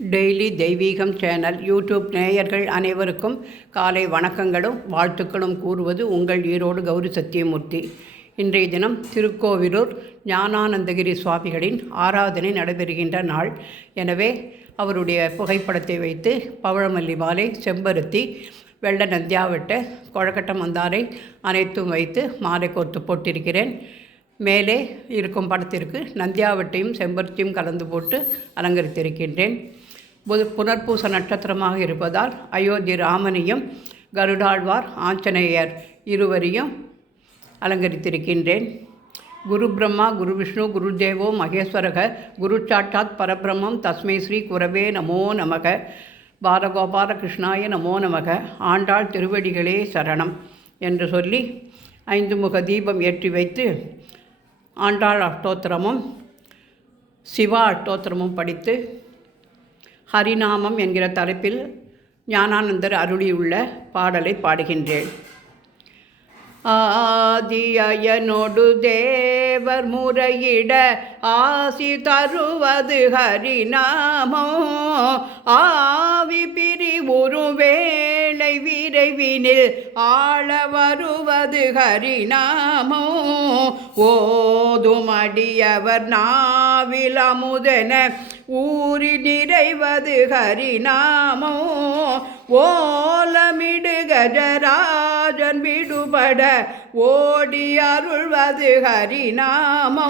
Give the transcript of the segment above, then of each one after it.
Daily தெய்வீகம் channel YouTube நேயர்கள் அனைவருக்கும் காலை வணக்கங்களும் வாழ்த்துக்களும் கூறுவது உங்கள் ஈரோடு கௌரி சத்தியமூர்த்தி. இன்றைய தினம் திருக்கோவிலூர் ஞானானந்தகிரி சுவாமிகளின் ஆராதனை நடைபெறுகின்ற நாள். எனவே அவருடைய புகைப்படத்தை வைத்து பவழமல்லி மாலை, செம்பருத்தி, வெள்ளை நந்தியாவட்டை, கொழக்கட்டை மந்தாரை அனைத்தும் வைத்து மாலை கோர்த்து போட்டிருக்கிறேன். மேலே இருக்கும் படத்திற்கு நந்தியாவட்டையும் செம்பருத்தியும் கலந்து போட்டு அலங்கரித்திருக்கின்றேன். புனர்பூச நட்சத்திரமாக இருப்பதால் அயோத்தி ராமனையும் கருடாழ்வார் ஆஞ்சநேயர் இருவரையும் அலங்கரித்திருக்கின்றேன். குரு பிரம்மா குரு விஷ்ணு குரு தேவோ மகேஸ்வரக குரு சாட்சாத் பரபிரம்மம் தஸ்மை ஸ்ரீ குரவே நமோ நமக பாலகோபால கிருஷ்ணாய நமோ நமக ஆண்டாள் திருவடிகளே சரணம் என்று சொல்லி 5 முக தீபம் ஏற்றி வைத்து ஆண்டாள் அஷ்டோத்திரமும் சிவா அஷ்டோத்திரமும் படித்து ஹரிநாமம் என்கிற தலைப்பில் ஞானானந்தர் அருளியுள்ள பாடலை பாடுகின்றேன். ஆதியனோடு தேவர் முறையிட ஆசி தருவது ஹரிநாமோ, ஆவி பிரிவுறு வேளை விரைவினில் ஆள வருவது ஹரிநாமோ, ஓதுமடியவர் நாவில் அமுதென ஊறி நிறைவது ஹரிநாமோ, ஓலமிடு கஜராஜன் விடுபட ஓடி அருள்வது ஹரிநாமோ,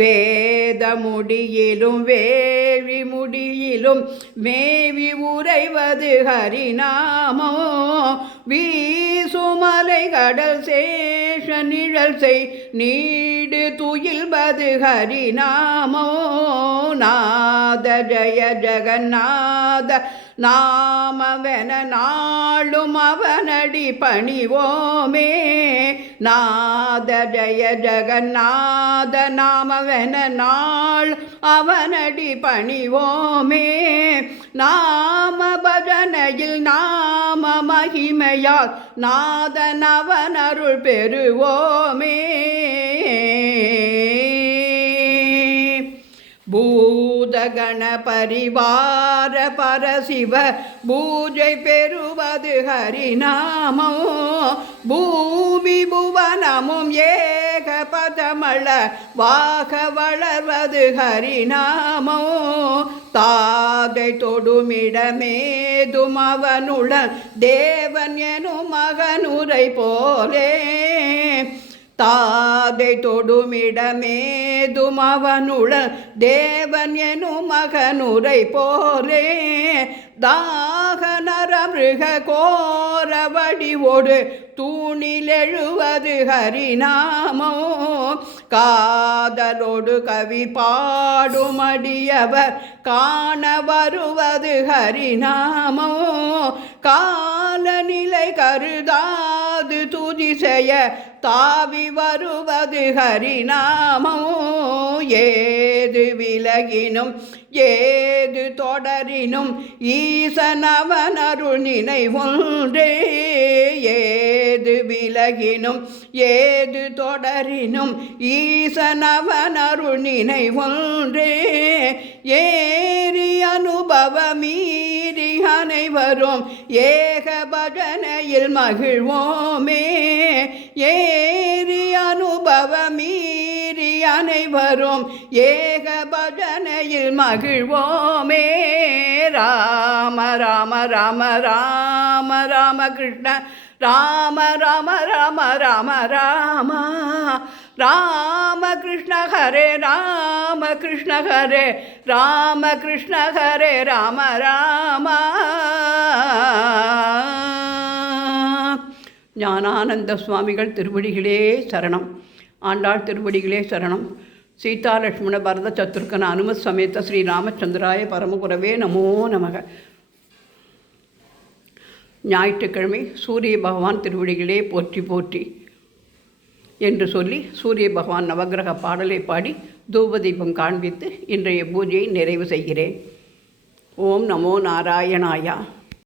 வேத முடியிலும் வேள்வி முடியிலும் மேவி உறைவது ஹரிநாமோ, வீசுமலை கடல் சேஷ நிழல் செய் நீடு துயில்வது ஹரிநாமோ, நாத ஜய ஜகநாத நாமவென நாளும் அவனடி பணிவோமே, நாத ஜய ஜகநாத நாமவென நாள் அவனடி பணிவோமே, நாம பஜனையில் நாம மகிமையால் நாதன் அவன் அருள் பெறுவோமே, பூதகண பரிவார பரசிவ பூஜை பெறுவது ஹரிநாமோ, பூமி புவனமும் ஏக பதமள வாக வளர்வது ஹரிநாமோ, தாதை தொடுமிடமேதும் அவனுடன் தேவன் எனும் மகனுரை போலே, தாதை தொடுமிடமேதும் அவனுடன் தேவன் எனும் மகனுரை போலே, தாக நரமிருக கோர வடிவோடு தூணில் எழுவது ஹரிநாமோ, காதலோடு கவி பாடும் அடியவர் காண வருவது ஹரிநாமோ, காலநிலை கருதாது துதி செய்ய தாவி வருவது ஹரிநாமோ, ஏது விலகினும் ஏது தொடரினும் ஈசனவன் அருள் நினைவொன்றே, ஏது விலகினும் ஏது தொடரினும் ஈசனவன் அருள் நினைவொன்றே, ஏறி அனுபவ மீறி அனைவரும் ஏக பஜனையில் மகிழ்வோமே, ஏறி அனுபவ மீறி அனைவரும் ஏக பஜனையில் மகிழ்வோமே, ராம ராம ராம ராம ராம கிருஷ்ண ராம ராம ராம ராம ராம ராம கிருஷ்ண ஹரே ராம கிருஷ்ண ஹரே ராம கிருஷ்ண ஹரே ராம ராம. ஞானானந்த சுவாமிகள் திருவடிகளே சரணம். ஆண்டாள் திருவடிகளே சரணம். சீதா லட்சுமண பரத சத்ருக்கன அனுமத் சமேத ஸ்ரீ ராமச்சந்திராய பரமகுரவே நமோ நமக. ஞாயிற்றுக்கிழமை சூரிய பகவான் திருவடிகளே போற்றி போற்றி என்று சொல்லி சூரிய பகவான் நவகிரக பாடலை பாடி தூபதீபம் காண்பித்து இன்றைய பூஜையை நிறைவு செய்கிறேன். ஓம் நமோ நாராயணாயா.